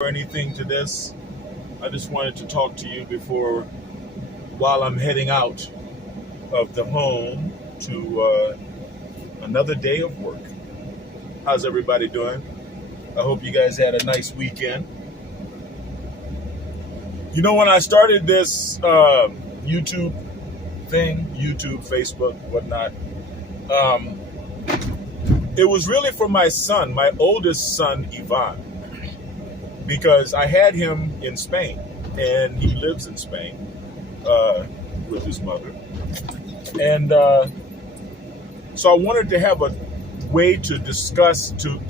or anything to this. I just wanted to talk to you while I'm heading out of the home to another day of work. How's everybody doing? I hope you guys had a nice weekend. You know, when I started this YouTube thing, YouTube, Facebook, whatnot, it was really for my son, my oldest son, Ivan, because I had him in Spain, and he lives in Spain with his mother. And so I wanted to have a way to discuss, to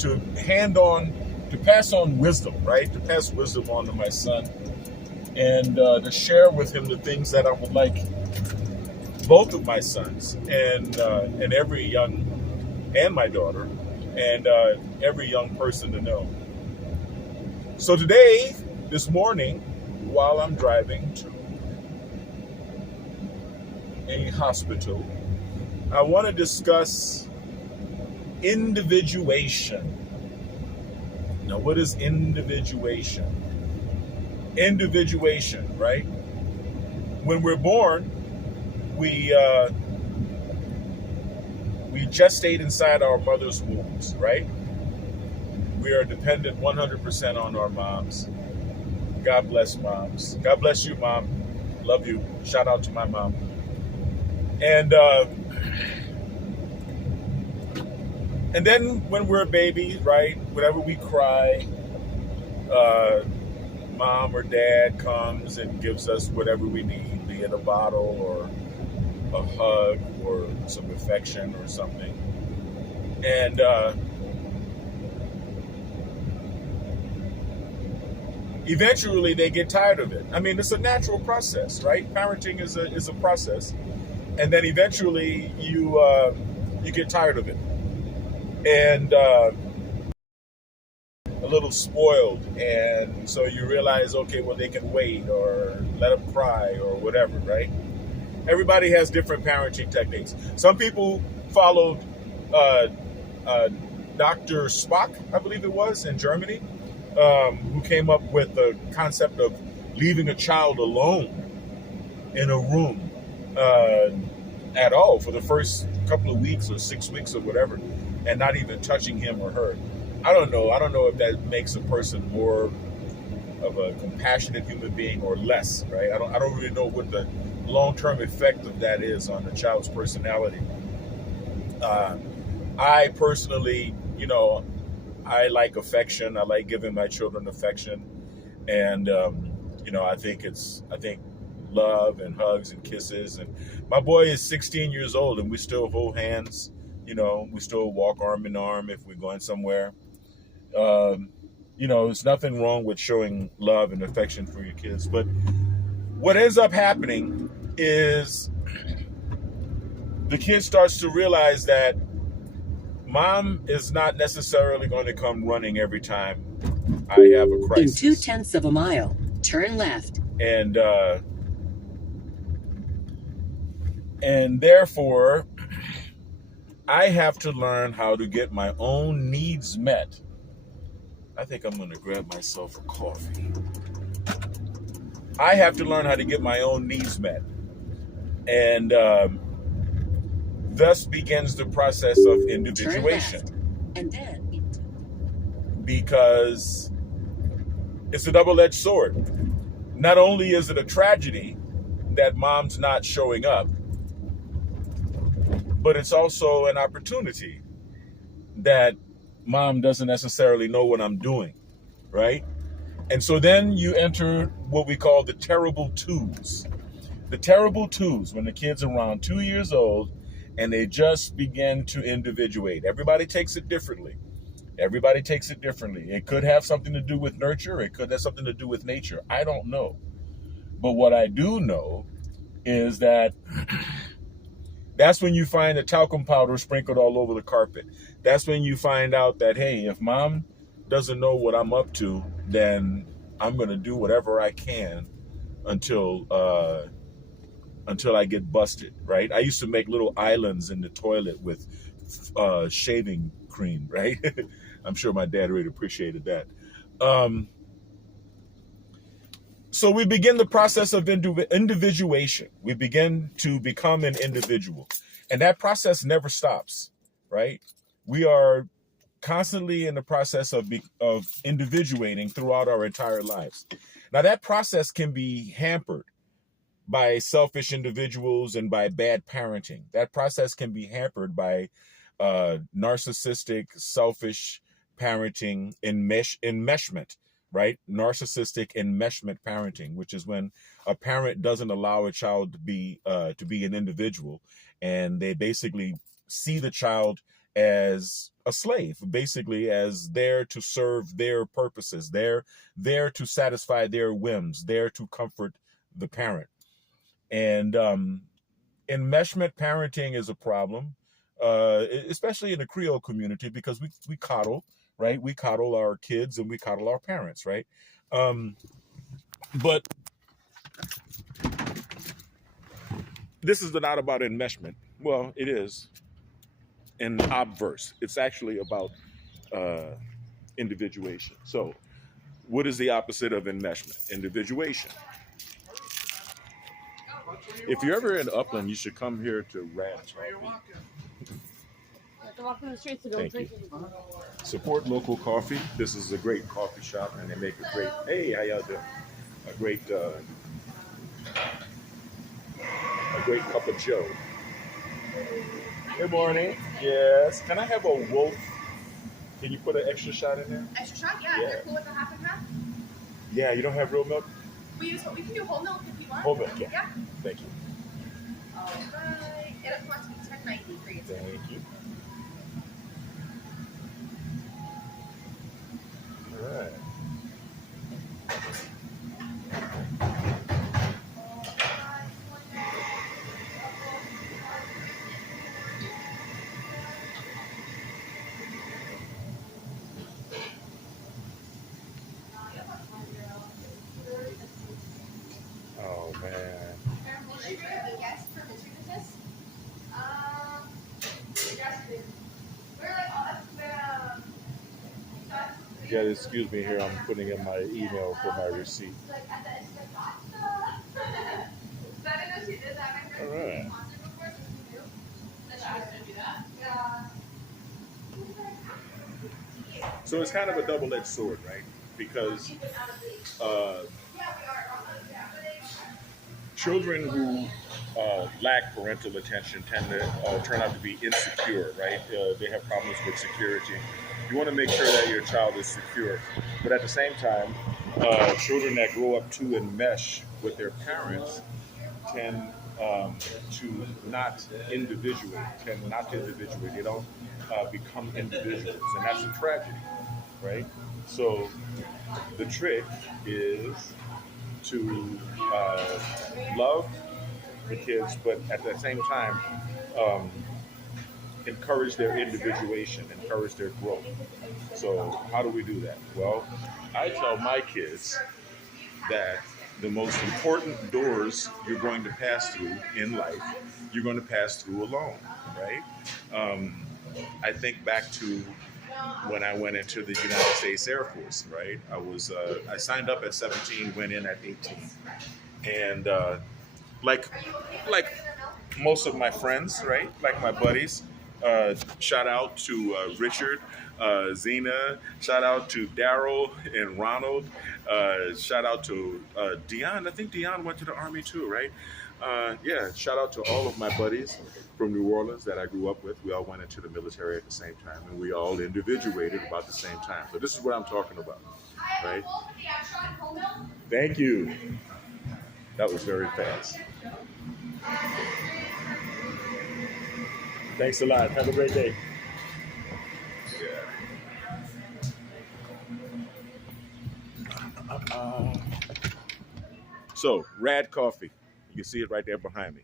pass on wisdom, right? To pass wisdom on to my son, and to share with him the things that I would like both of my sons and every young, and my daughter, and every young person to know. So today, this morning, while I'm driving to a hospital, I want to discuss individuation. Now, what is individuation? Individuation, right? When we're born, we gestate inside our mother's wombs, right? We are dependent 100% on our moms. God bless moms. God bless you, Mom. Love you. Shout out to my mom. And then when we're a baby, right, whenever we cry, mom or dad comes and gives us whatever we need, be it a bottle or a hug or some affection or something. And eventually they get tired of it. I mean, it's a natural process, right? Parenting is a process. And then eventually you get tired of it. And a little spoiled. And so you realize, okay, well, they can wait or let them cry or whatever, right? Everybody has different parenting techniques. Some people followed Dr. Spock, I believe it was, in Germany, who came up with the concept of leaving a child alone in a room at all for the first couple of weeks or 6 weeks or whatever, and not even touching him or her. I don't know. I don't know if that makes a person more of a compassionate human being or less, right? I don't really know what the long-term effect of that is on the child's personality. I personally, I like affection. I like giving my children affection, and I think love and hugs and kisses. And my boy is 16 years old, and we still hold hands. We still walk arm in arm if we're going somewhere. There's nothing wrong with showing love and affection for your kids, but what ends up happening is the kid starts to realize that mom is not necessarily going to come running every time I have a crisis. In 0.2 of a mile, turn left. And therefore, I have to learn how to get my own needs met. I think I'm going to grab myself a coffee. I have to learn how to get my own needs met. And thus begins the process of individuation. And then because it's a double-edged sword. Not only is it a tragedy that mom's not showing up, but it's also an opportunity that mom doesn't necessarily know what I'm doing, right? And so then you enter what we call the terrible twos. The terrible twos, when the kid's around 2 years old and they just begin to individuate. Everybody takes it differently. It could have something to do with nurture. It could have something to do with nature. I don't know. But what I do know is that that's when you find the talcum powder sprinkled all over the carpet. That's when you find out that, hey, if mom doesn't know what I'm up to, then I'm going to do whatever I can until I get busted, right? I used to make little islands in the toilet with shaving cream, right? I'm sure my dad really appreciated that. So we begin the process of individuation. We begin to become an individual. And that process never stops, right? We are constantly in the process of individuating throughout our entire lives. Now, that process can be hampered by selfish individuals and by bad parenting. That process can be hampered by narcissistic, selfish parenting, enmeshment, right? Narcissistic enmeshment parenting, which is when a parent doesn't allow a child to be an individual, and they basically see the child as a slave, basically as there to serve their purposes, there to satisfy their whims, there to comfort the parent. And enmeshment parenting is a problem, especially in the Creole community, because we coddle, right? We coddle our kids and we coddle our parents, right? But this is not about enmeshment. Well, it is in obverse. It's actually about individuation. So what is the opposite of enmeshment? Individuation. If you're ever in Upland, you should come here to Rad's Coffee. Walking the streets to go drink. Support local coffee. This is a great coffee shop, and they make a great. Hey, how y'all doing? A great cup of Joe. Good morning. Yes. Can I have a Wolf? Can you put an extra shot in there? Extra shot? Yeah. Yeah. You're cool with a half and half? Yeah. You don't have real milk? We can do whole milk if you want. Whole milk. Yeah. Yeah. Thank you. All right. It'll cost me $10.90 for you. Thank you. All right. Oh man. You gotta excuse me here. I'm putting in my email for my receipt. All right. So it's kind of a double-edged sword, right? Because children who lack parental attention tend to turn out to be insecure, right? They have problems with security. You want to make sure that your child is secure, but at the same time, children that grow up to enmesh with their parents tend to not individuate. They don't become individuals, and that's a tragedy, right? So the trick is to love the kids, but at the same time, encourage their individuation, encourage their growth. So how do we do that? Well, I tell my kids that the most important doors you're going to pass through in life, you're going to pass through alone, right? I think back to when I went into the United States Air Force, right? I signed up at 17, went in at 18. And like most of my friends, right? Like my buddies, shout out to Richard, Zena, shout out to Daryl and Ronald, shout out to Dion. I think Dion went to the Army too, right? Yeah, shout out to all of my buddies from New Orleans that I grew up with. We all went into the military at the same time, and we all individuated about the same time. So this is what I'm talking about, right? Thank you. That was very fast. Thanks a lot. Have a great day. Yeah. So, Rad Coffee. You can see it right there behind me.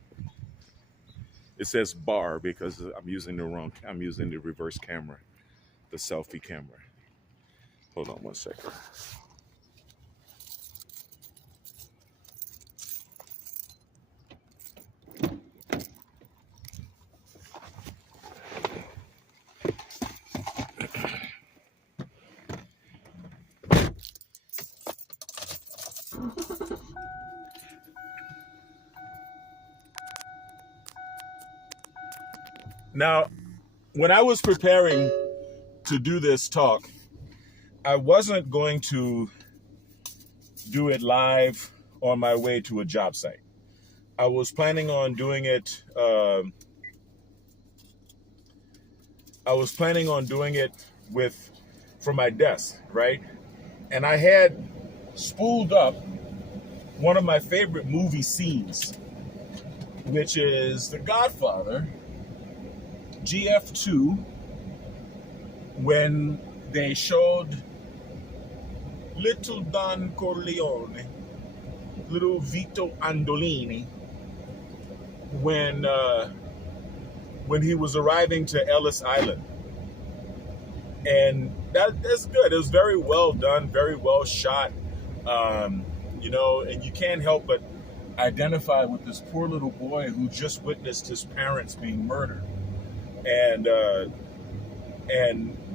It says bar because I'm using the reverse camera, the selfie camera. Hold on one second. Now, when I was preparing to do this talk, I wasn't going to do it live on my way to a job site. I was planning on doing it. From my desk, right? And I had spooled up one of my favorite movie scenes, which is The Godfather, GF2, when they showed little Don Corleone, little Vito Andolini, when he was arriving to Ellis Island. And that's good. It was very well done, very well shot, and you can't help but identify with this poor little boy who just witnessed his parents being murdered, and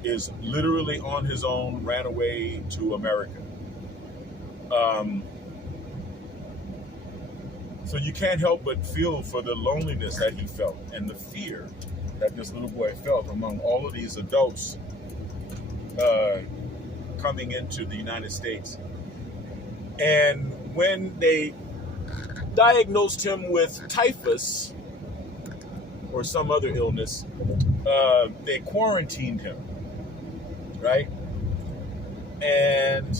is literally on his own, ran away to America. So you can't help but feel for the loneliness that he felt and the fear that this little boy felt among all of these adults coming into the United States. And when they diagnosed him with typhus or some other illness, they quarantined him, right? And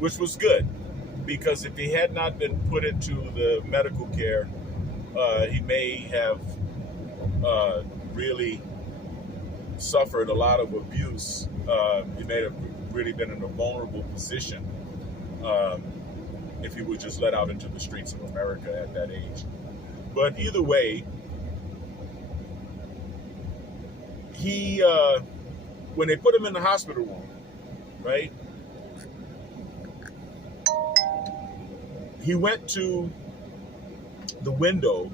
which was good, because if he had not been put into the medical care, he may have really suffered a lot of abuse. He may have really been in a vulnerable position if he was just let out into the streets of America at that age. But either way, he when they put him in the hospital room, right, he went to the window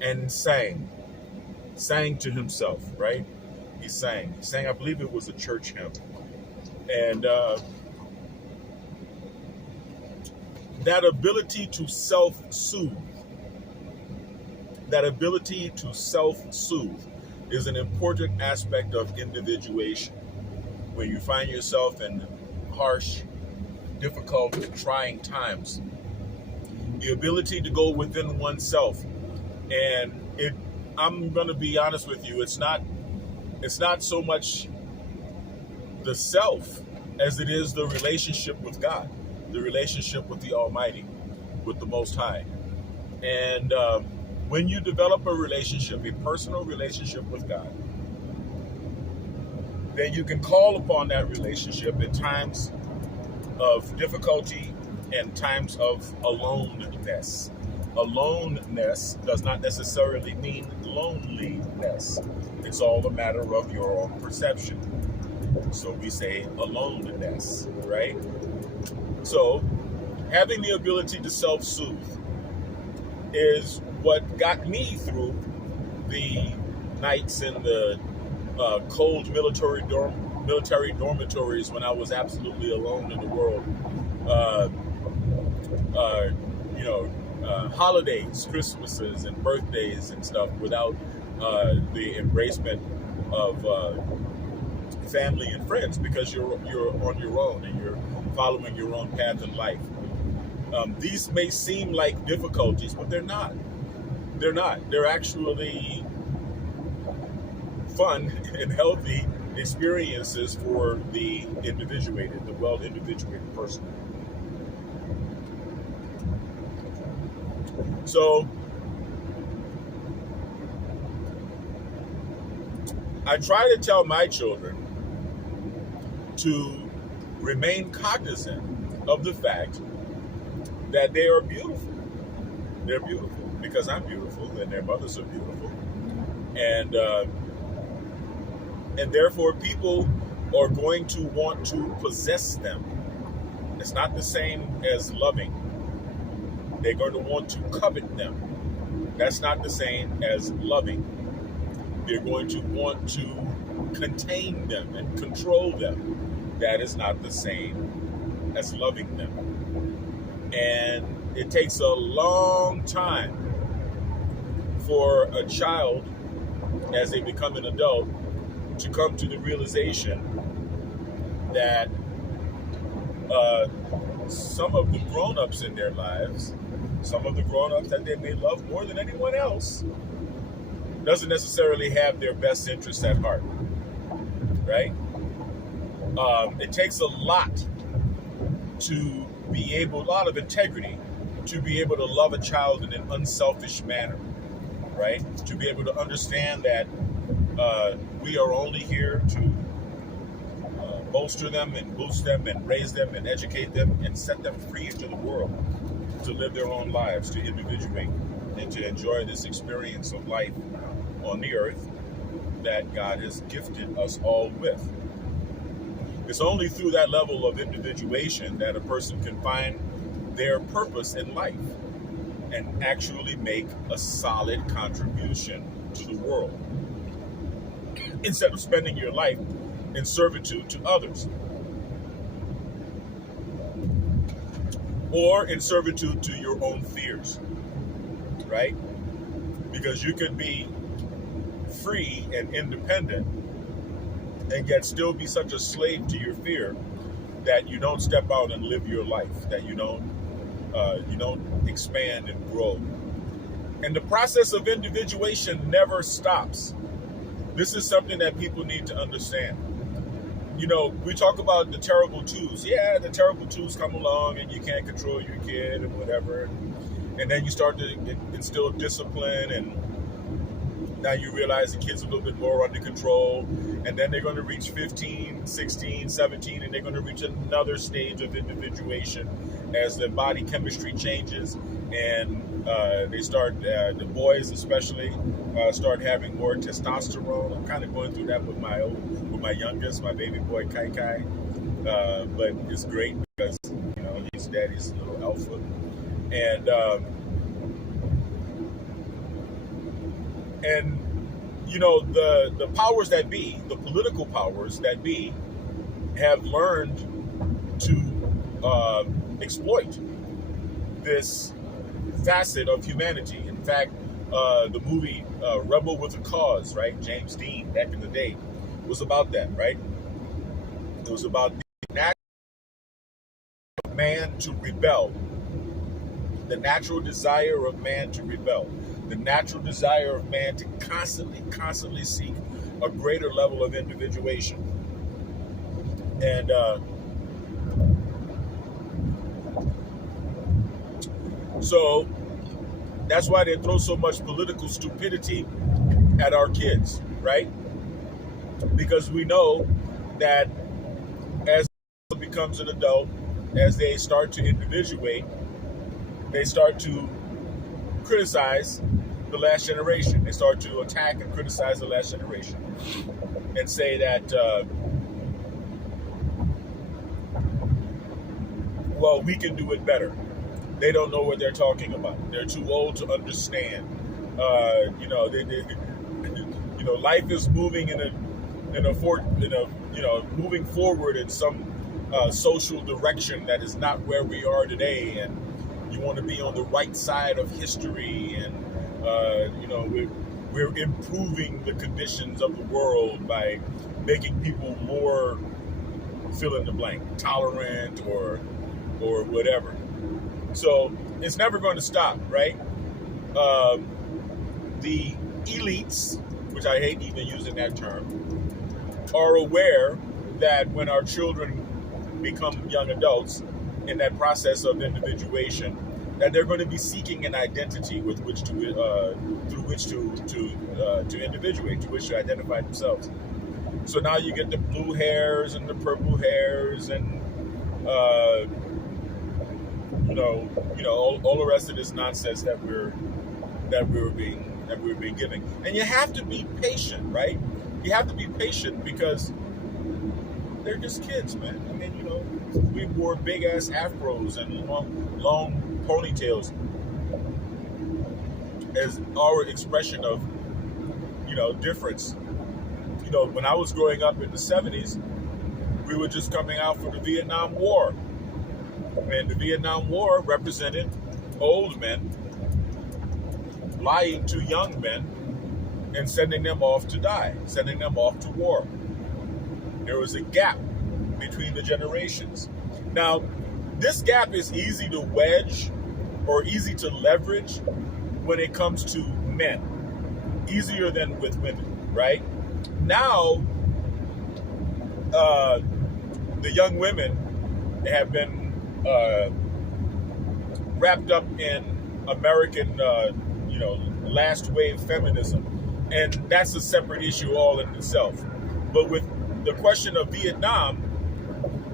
and sang to himself, right? He sang, I believe it was a church hymn. And that ability to self-soothe is an important aspect of individuation. When you find yourself in harsh, difficult, trying times, the ability to go within oneself. And I'm going to be honest with you, it's not so much the self as it is the relationship with God, the relationship with the Almighty, with the Most High. And when you develop a relationship, a personal relationship with God, then you can call upon that relationship in times of difficulty and times of aloneness. Aloneness does not necessarily mean loneliness. It's all a matter of your own perception. So we say aloneness, right? So having the ability to self-soothe is what got me through the nights in the cold military dormitories when I was absolutely alone in the world. Holidays, Christmases, and birthdays and stuff without the embracement of family and friends, because you're on your own and you're following your own path in life. These may seem like difficulties, but they're not. They're not. They're actually fun and healthy experiences for the individuated, the well-individuated person. So I try to tell my children to remain cognizant of the fact that they are beautiful. They're beautiful because I'm beautiful and their mothers are beautiful. And therefore people are going to want to possess them. It's not the same as loving. They're going to want to covet them. That's not the same as loving. They're going to want to contain them and control them. That is not the same as loving them. And it takes a long time for a child, as they become an adult, to come to the realization that some of the grown-ups in their lives, some of the grown-ups that they may love more than anyone else, doesn't necessarily have their best interests at heart, right? It takes a lot to be able, a lot of integrity, to be able to love a child in an unselfish manner, right? To be able to understand that we are only here to bolster them and boost them and raise them and educate them and set them free into the world to live their own lives, to individuate and to enjoy this experience of life on the earth that God has gifted us all with. It's only through that level of individuation that a person can find their purpose in life and actually make a solid contribution to the world, instead of spending your life in servitude to others, or in servitude to your own fears, right? Because you could be free and independent and yet still be such a slave to your fear that you don't step out and live your life, that you don't expand and grow. And the process of individuation never stops. This is something that people need to understand. You know, we talk about the terrible twos. Yeah, the terrible twos come along and you can't control your kid and whatever. And then you start to instill discipline, and now you realize the kid's a little bit more under control. And then they're going to reach 15, 16, 17, and they're going to reach another stage of individuation as the body chemistry changes. And they start, the boys especially, start having more testosterone. I'm kind of going through that with my youngest, my baby boy Kai Kai. But it's great because, you know, he's daddy's little alpha. And you know, the powers that be, the political powers that be, have learned to exploit this facet of humanity. In fact, the movie Rebel with a Cause, right? James Dean, back in the day, was about that, right? It was about the natural of man to rebel, the natural desire of man to rebel, the natural desire of man to constantly seek a greater level of individuation. And so that's why they throw so much political stupidity at our kids, right? Because we know that as becomes an adult, as they start to individuate, they start to criticize the last generation. They start to attack and criticize the last generation and say that, well, we can do it better. They don't know what they're talking about. They're too old to understand. You know, life is moving moving forward in some social direction that is not where we are today, and you want to be on the right side of history, and you know, we're improving the conditions of the world by making people more fill in the blank, tolerant or whatever. So it's never going to stop, right? The elites, which I hate even using that term, are aware that when our children become young adults in that process of individuation, that they're going to be seeking an identity with which to through which to individuate, to which to identify themselves. So now you get the blue hairs and the purple hairs, and all the rest of this nonsense that we're being given. And you have to be patient, right? You have to be patient because they're just kids, man. I mean, you know, we wore big ass afros and long ponytails as our expression of, you know, difference. You know, when I was growing up in the 70s, we were just coming out from the Vietnam War. And the Vietnam War represented old men lying to young men and sending them off to die, sending them off to war. There was a gap between the generations. Now, this gap is easy to wedge or easy to leverage when it comes to men, easier than with women, right? Now, the young women have been wrapped up in American, last wave feminism, and that's a separate issue all in itself. But with the question of Vietnam,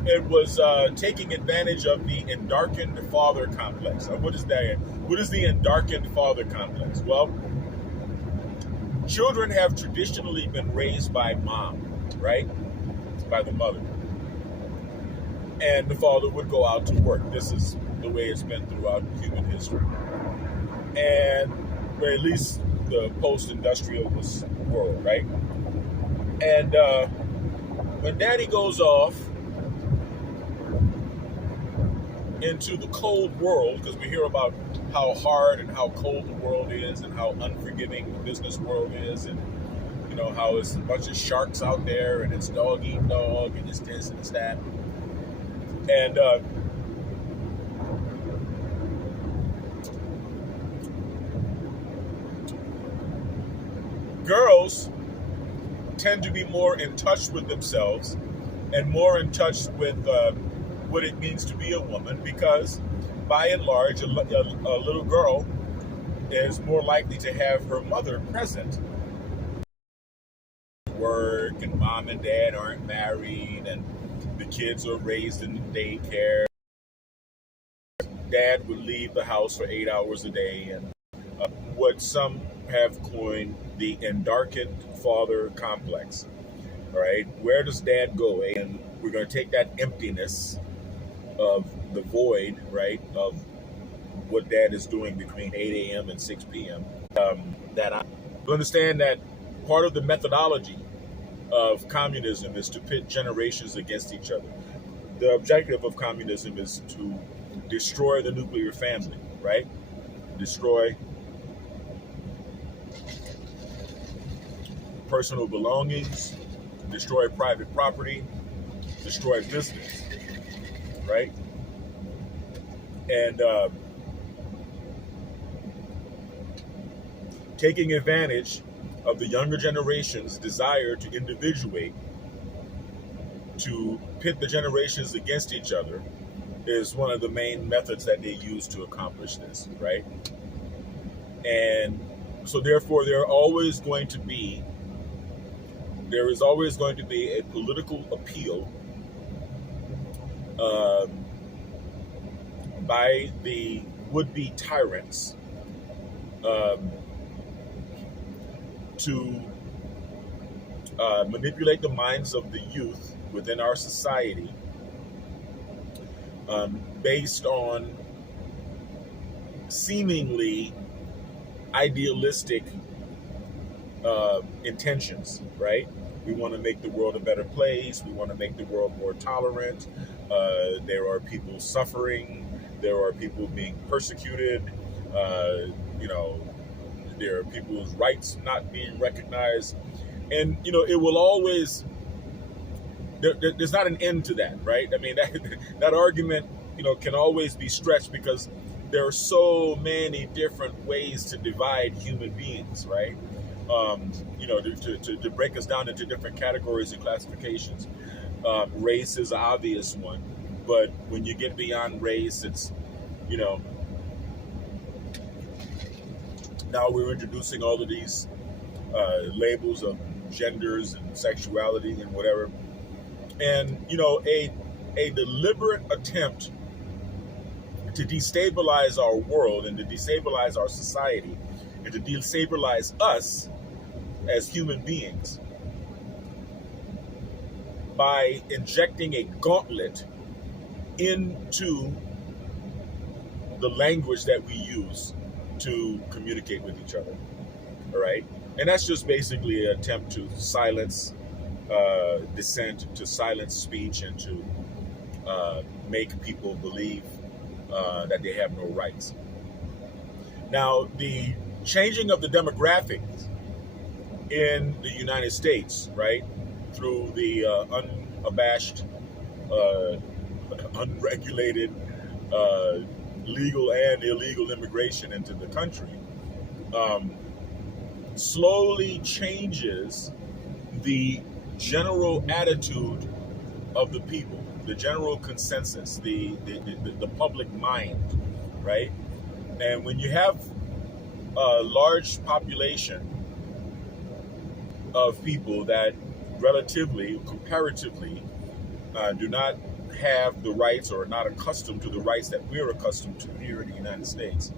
it was taking advantage of the endarkened father complex. What is that? What is the endarkened father complex? Well, children have traditionally been raised by mom, right? By the mother. And the father would go out to work. This is the way it's been throughout human history. And or at least the post-industrial world, right? And when daddy goes off into the cold world, because we hear about how hard and how cold the world is and how unforgiving the business world is, and how it's a bunch of sharks out there and it's dog eat dog and it's this and it's that. And girls tend to be more in touch with themselves and more in touch with what it means to be a woman, because by and large, a little girl is more likely to have her mother present. Work, and mom and dad aren't married, and the kids are raised in daycare. Dad would leave the house for 8 hours a day, and what some have coined the endarkened father complex. All right, where does dad go? And we're going to take that emptiness of the void, right, of what dad is doing between 8 a.m. and 6 p.m. That I understand that part of the methodology of communism is to pit generations against each other. The objective of communism is to destroy the nuclear family, right? Destroy personal belongings, destroy private property, destroy business, right? And taking advantage of the younger generation's desire to individuate, to pit the generations against each other, is one of the main methods that they use to accomplish this, right? And so therefore there is always going to be a political appeal by the would-be tyrants to manipulate the minds of the youth within our society based on seemingly idealistic intentions, right? We want to make the world a better place. We want to make the world more tolerant. There are people suffering. There are people being persecuted. There are people's rights not being recognized. And, it will always, there's not an end to that, right? I mean, that argument, can always be stretched because there are so many different ways to divide human beings, right? To break us down into different categories and classifications. Race is an obvious one, but when you get beyond race, it's, now we're introducing all of these labels of genders and sexuality and whatever. And, a deliberate attempt to destabilize our world and to destabilize our society and to destabilize us as human beings by injecting a gauntlet into the language that we use to communicate with each other, all right? And that's just basically an attempt to silence dissent, to silence speech, and to make people believe that they have no rights. Now, the changing of the demographics in the United States, right, through the unabashed, unregulated, legal and illegal immigration into the country, slowly changes the general attitude of the people, the general consensus, the public mind, right? And when you have a large population of people that relatively, comparatively, do not have the rights or are not accustomed to the rights that we're accustomed to here in the United States,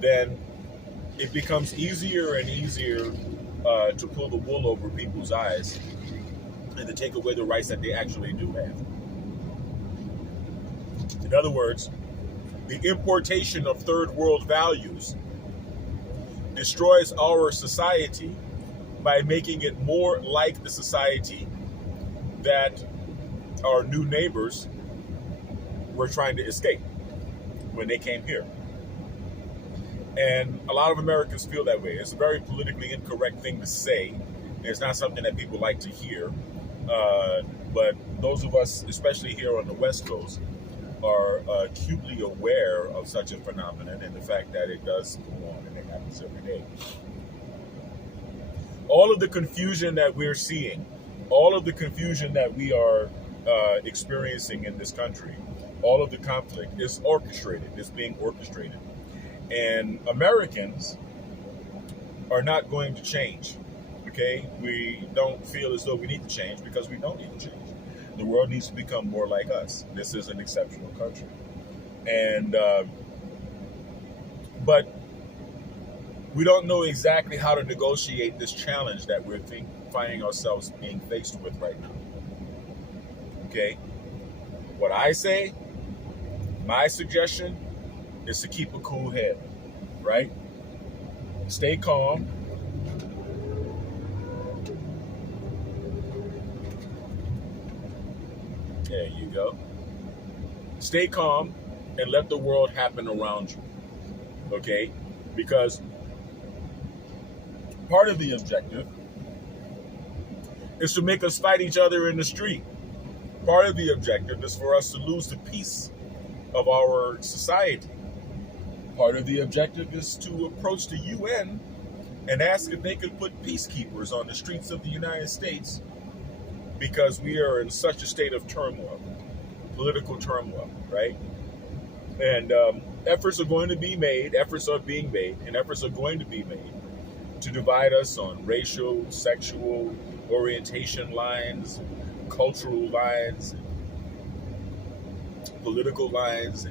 then it becomes easier and easier to pull the wool over people's eyes and to take away the rights that they actually do have. In other words, the importation of third world values destroys our society by making it more like the society that our new neighbors were trying to escape when they came here. And a lot of Americans feel that way. It's a very politically incorrect thing to say. It's not something that people like to hear. But those of us, especially here on the West Coast, are acutely aware of such a phenomenon and the fact that it does go on and it happens every day. All of the confusion that we're seeing, all of the confusion that we are experiencing in this country, all of the conflict is orchestrated, is being orchestrated. And Americans are not going to change, okay? We don't feel as though we need to change because we don't need to change. The world needs to become more like us. This is an exceptional country. And, but we don't know exactly how to negotiate this challenge that we're finding ourselves being faced with right now. Okay? What I say, my suggestion, is to keep a cool head, right? Stay calm. There you go. Stay calm and let the world happen around you, okay? Because part of the objective is to make us fight each other in the street. Part of the objective is for us to lose the peace of our society. Part of the objective is to approach the UN and ask if they could put peacekeepers on the streets of the United States because we are in such a state of turmoil, political turmoil, right? And efforts are going to be made, efforts are being made, and efforts are going to be made to divide us on racial, sexual, orientation lines, cultural lines, political lines,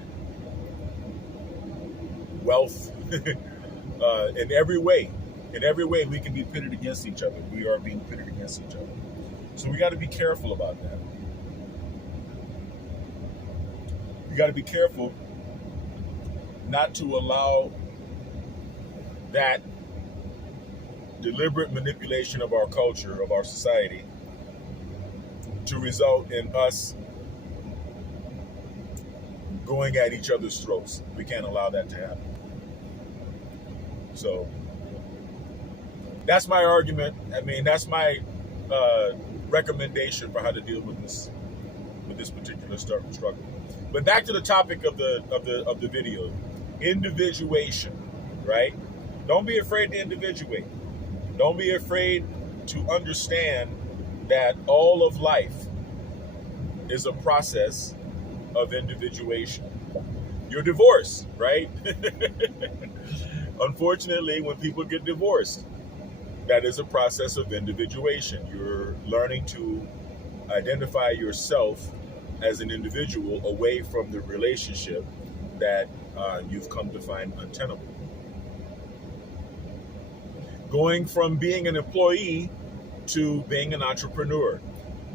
wealth, in every way we can be pitted against each other. We are being pitted against each other. So we got to be careful about that. We got to be careful not to allow that deliberate manipulation of our culture, of our society, to result in us going at each other's throats. We can't allow that to happen. So that's my argument. I mean, that's my recommendation for how to deal with this particular struggle. But back to the topic of the video, individuation, right? Don't be afraid to individuate. Don't be afraid to understand that all of life is a process of individuation. You're divorced, right? Unfortunately, when people get divorced, that is a process of individuation. You're learning to identify yourself as an individual away from the relationship that you've come to find untenable. Going from being an employee to being an entrepreneur.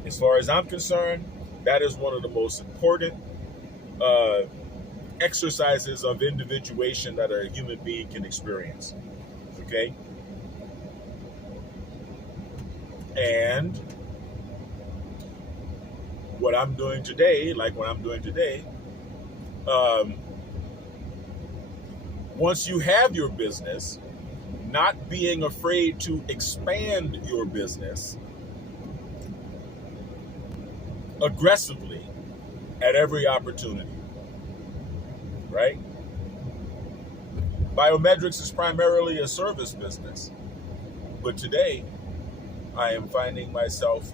As far as I'm concerned, that is one of the most important exercises of individuation that a human being can experience. Okay? And what I'm doing today, Once you have your business, not being afraid to expand your business aggressively at every opportunity, right? Biometrics is primarily a service business, but today I am finding myself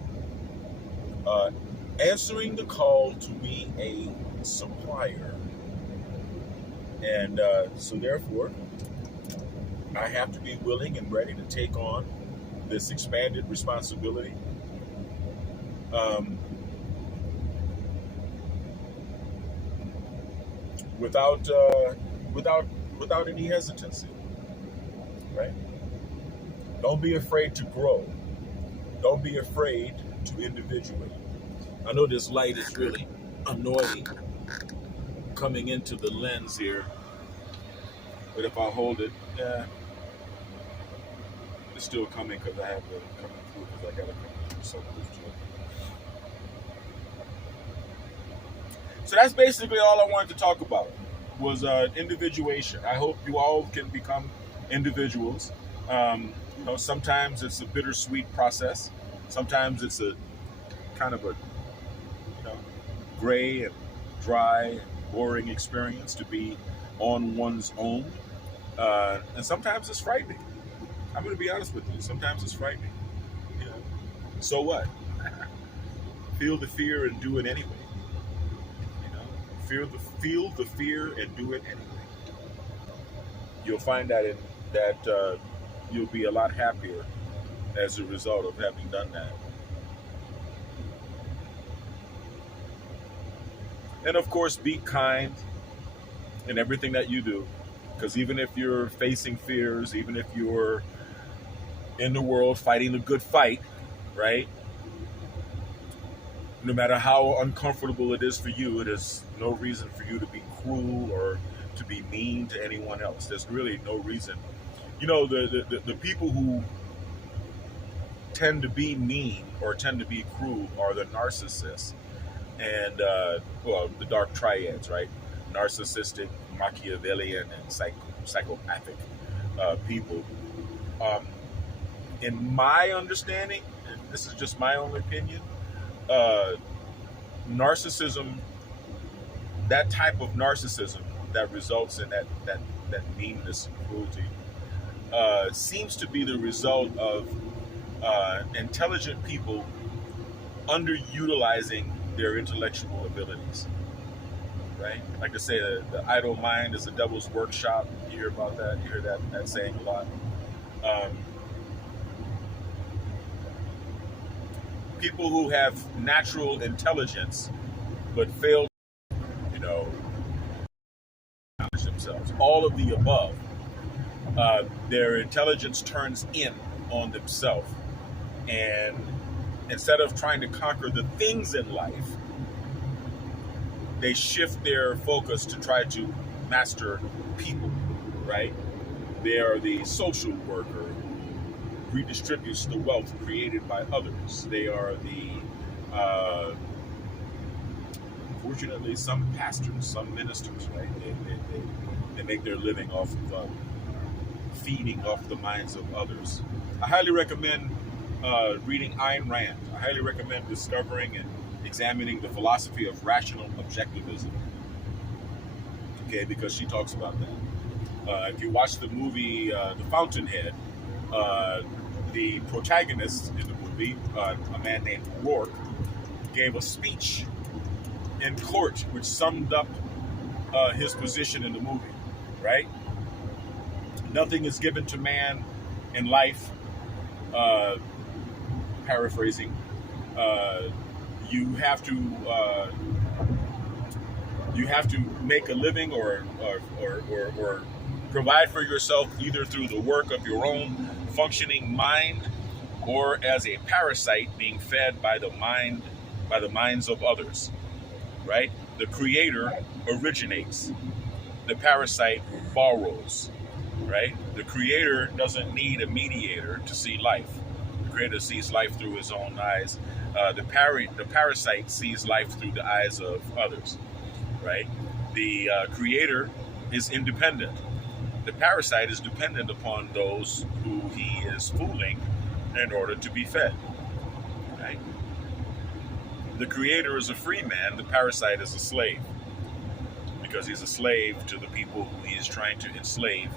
answering the call to be a supplier. And so therefore, I have to be willing and ready to take on this expanded responsibility. Without any hesitancy, right? Don't be afraid to grow. Don't be afraid to individuate. I know this light is really annoying coming into the lens here, but if I hold it, it's still coming because I have to come through because I got to come through so close to it. So that's basically all I wanted to talk about was individuation. I hope you all can become individuals. Sometimes it's a bittersweet process. Sometimes it's a kind of a gray and dry and boring experience to be on one's own. And sometimes it's frightening. I'm going to be honest with you. Sometimes it's frightening. So what? Feel the fear and do it anyway. Feel the fear and do it anyway. You'll find that you'll be a lot happier as a result of having done that. And of course, be kind in everything that you do, because even if you're facing fears, even if you're in the world fighting the good fight, right? No matter how uncomfortable it is for you, it is no reason for you to be cruel or to be mean to anyone else. There's really no reason. The people who tend to be mean or tend to be cruel are the narcissists and, the dark triads, right? Narcissistic, Machiavellian, and psychopathic people. In my understanding, and this is just my own opinion, narcissism, that type of narcissism that results in that meanness and cruelty, seems to be the result of intelligent people underutilizing their intellectual abilities, right? Like I say, the idle mind is the devil's workshop. You hear about that? You hear that saying a lot. People who have natural intelligence but fail to, challenge themselves. All of the above. Their intelligence turns in on themselves. And instead of trying to conquer the things in life, they shift their focus to try to master people, right? They are the social worker who redistributes the wealth created by others. They are the, unfortunately, some pastors, some ministers, right? They make their living off of feeding off the minds of others. I highly recommend reading Ayn Rand. I highly recommend discovering and examining the philosophy of rational objectivism. Okay, because she talks about that. If you watch the movie The Fountainhead, the protagonist in the movie, a man named Rourke, gave a speech in court which summed up his position in the movie, right? Nothing is given to man in life, paraphrasing, you have to make a living or provide for yourself either through the work of your own functioning mind or as a parasite being fed by the minds of others, right? The creator originates, the parasite borrows, right? The creator doesn't need a mediator to see life. The creator sees life through his own eyes. The parasite sees life through the eyes of others, right? The creator is independent. the parasite is dependent upon those who he is fooling in order to be fed. Right? The creator is a free man, the parasite is a slave. Because he's a slave to the people who he is trying to enslave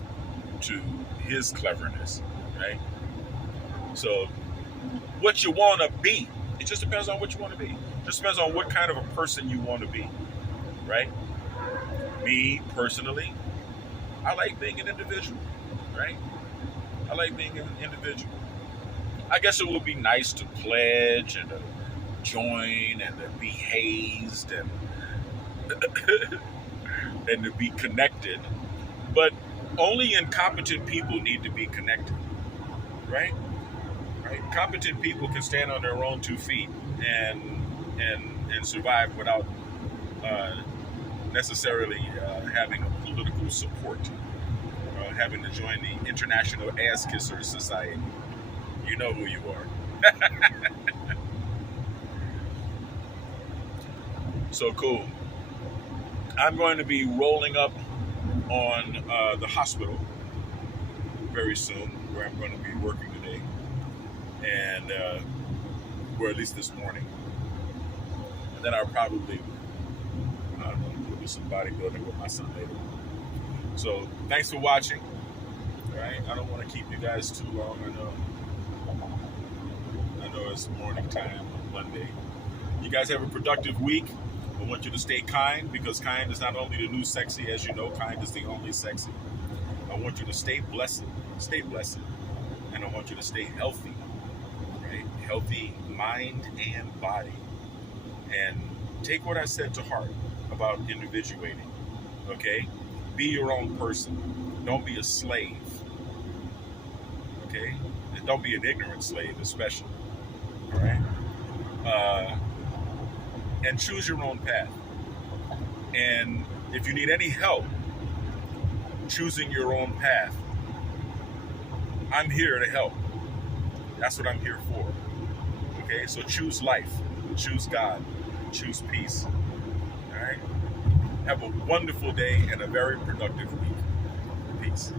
to his cleverness. Right? So what you want to be, it just depends on what you want to be. It just depends on what kind of a person you want to be. Right? Me, personally, I like being an individual. Right? I like being an individual. I guess it would be nice to pledge and to join and to be hazed and and to be connected. But only incompetent people need to be connected. Right? Right? Competent people can stand on their own 2 feet and survive without necessarily having a political support, having to join the International Ass Kissers Society. You know who you are. So cool. I'm going to be rolling up on the hospital very soon, where I'm going to be working today, and or at least this morning. And then I'll probably, I don't know, do some bodybuilding with my son later. So thanks for watching. All right, I don't want to keep you guys too long. I know it's morning time on Monday. You guys have a productive week. I want you to stay kind, because kind is not only the new sexy, as you know, kind is the only sexy. I want you to stay blessed, and I want you to stay healthy, right? Healthy mind and body. And take what I said to heart about individuating, okay? Be your own person. Don't be a slave, okay? And don't be an ignorant slave, especially, all right? And choose your own path. And if you need any help choosing your own path, I'm here to help. That's what I'm here for. Okay, so choose life, choose God, choose peace. All right? Have a wonderful day and a very productive week. Peace.